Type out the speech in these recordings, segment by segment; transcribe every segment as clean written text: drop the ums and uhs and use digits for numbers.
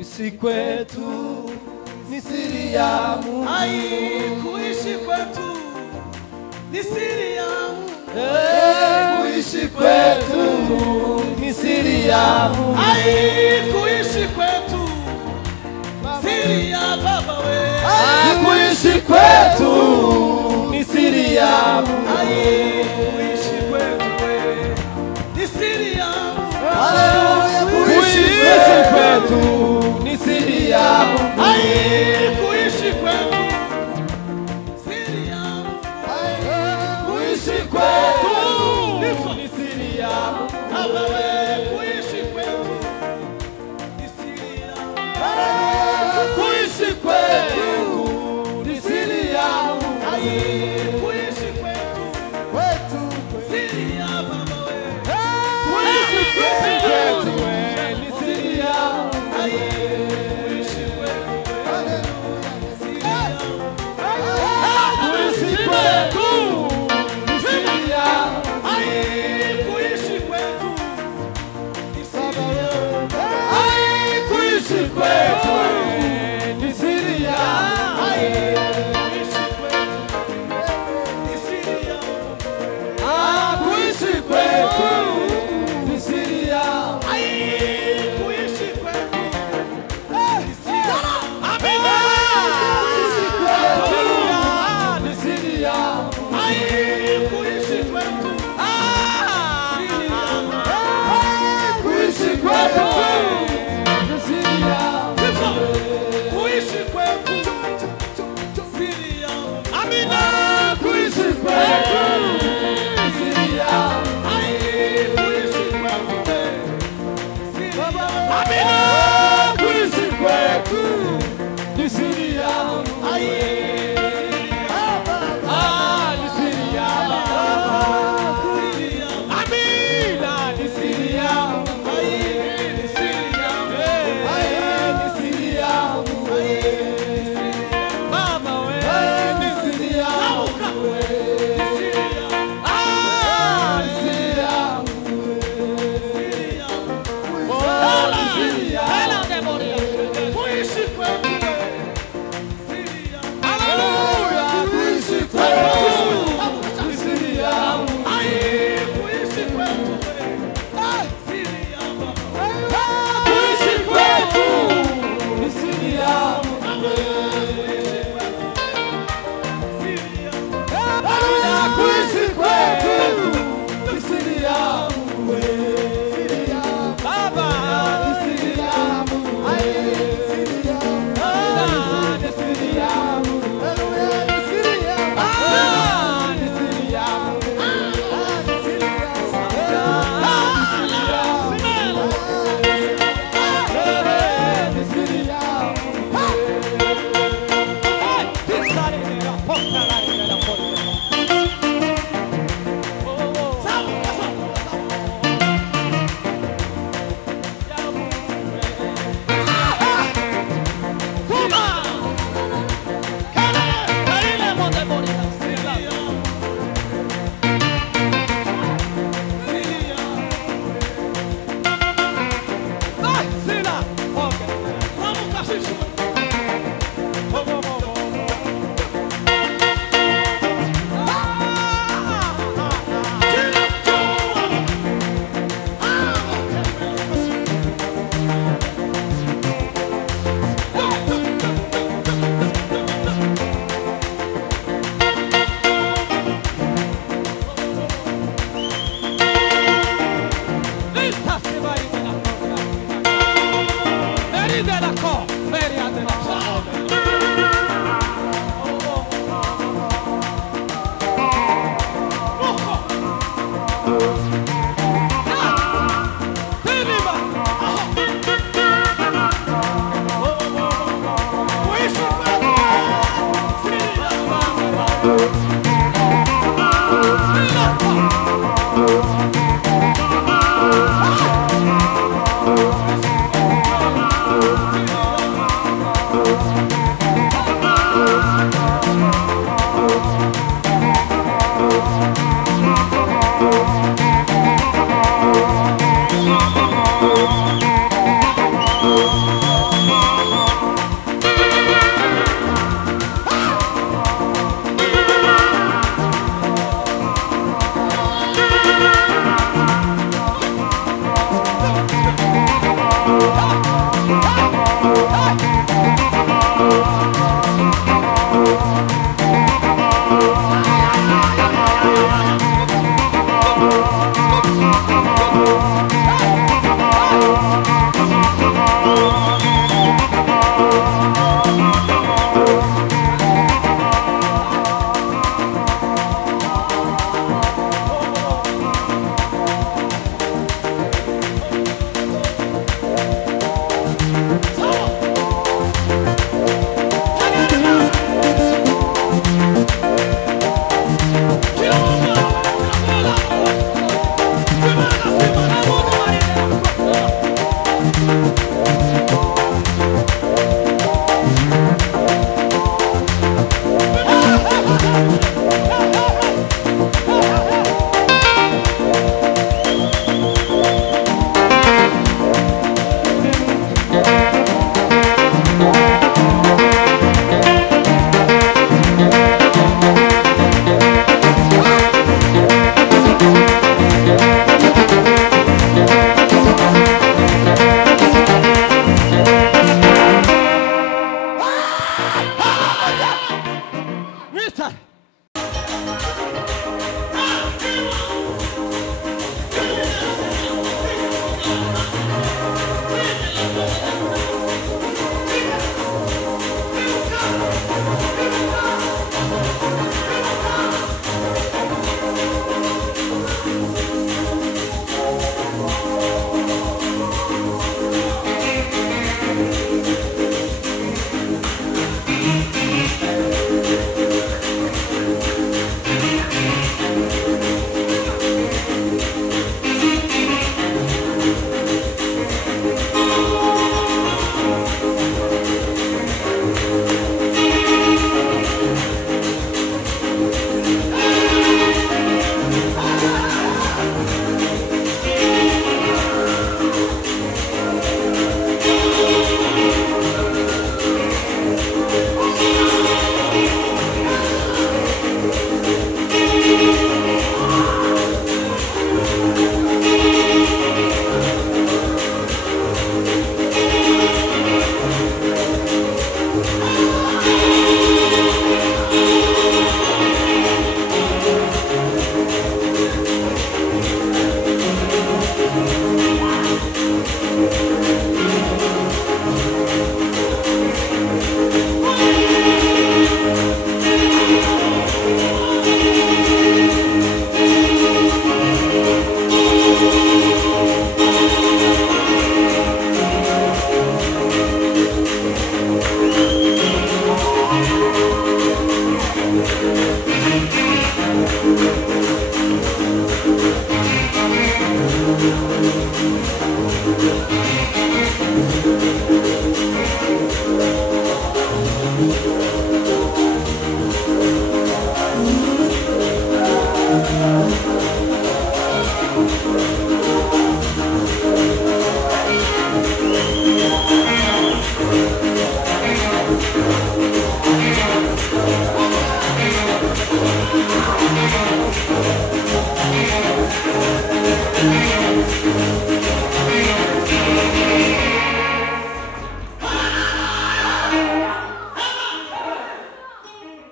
kuishi kwetu ni siri ya Mungu. Kuishi kwetu ni siri ya Mungu. Kuishi kwetu ni siri ya Mungu. Kuishi kwetu siri ya Baba we. Kuishi kwetu ni siri ya Mungu. Kuishi kwetu we ni siri ya Mungu. Haleluya. Kuishi kwetu ni siri ya Mungu. Kuishi kwetu siri ya Mungu. Kuishi kwetu ni siri ya Mungu. Baba we, kuishi kwetu ni siri ya Mungu. Kuishi kwetu ni siri ya Mungu. Kuishi kwetu siri ya Baba we. Kuishi kwetu ni siri ya Mungu. Kuishi kwetu siri ya Mungu. Kuishi kwetu ni siri ya Mungu. Kuishi kwetu ni siri ya Mungu. Kuishi kwetu ni siri ya Kuishi kwetu ni siri ya Mungu. Kuishi kwetu ni siri ya Kuishi kwetu ni siri ya Amina. Kuishi kwetu ni siri ya Kuishi kwetu Kuishi kwetu ni siri ya kuishi kwetu siri ya Amina. Kuishi kwetu ni siri ya kuishi kwetu siri ya Amina. Kuishi kwetu ni siri ya ni siri ya Amina. Ni siri ya ni siri ya ni siri ya Mama we ni siri ya ni siri ya kuishi kwetu siri ya Haleluya. Kuishi kwetu ni siri ya kuishi kwetu siri ya Kuishi kwetu ni siri ya Haleluya. Kuishi kwetu ni siri ya Baba ni siri ya ni siri ya ni siri ya ni siri ya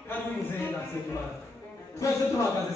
Karibu mzee na Sekimana. Twese tuhagaze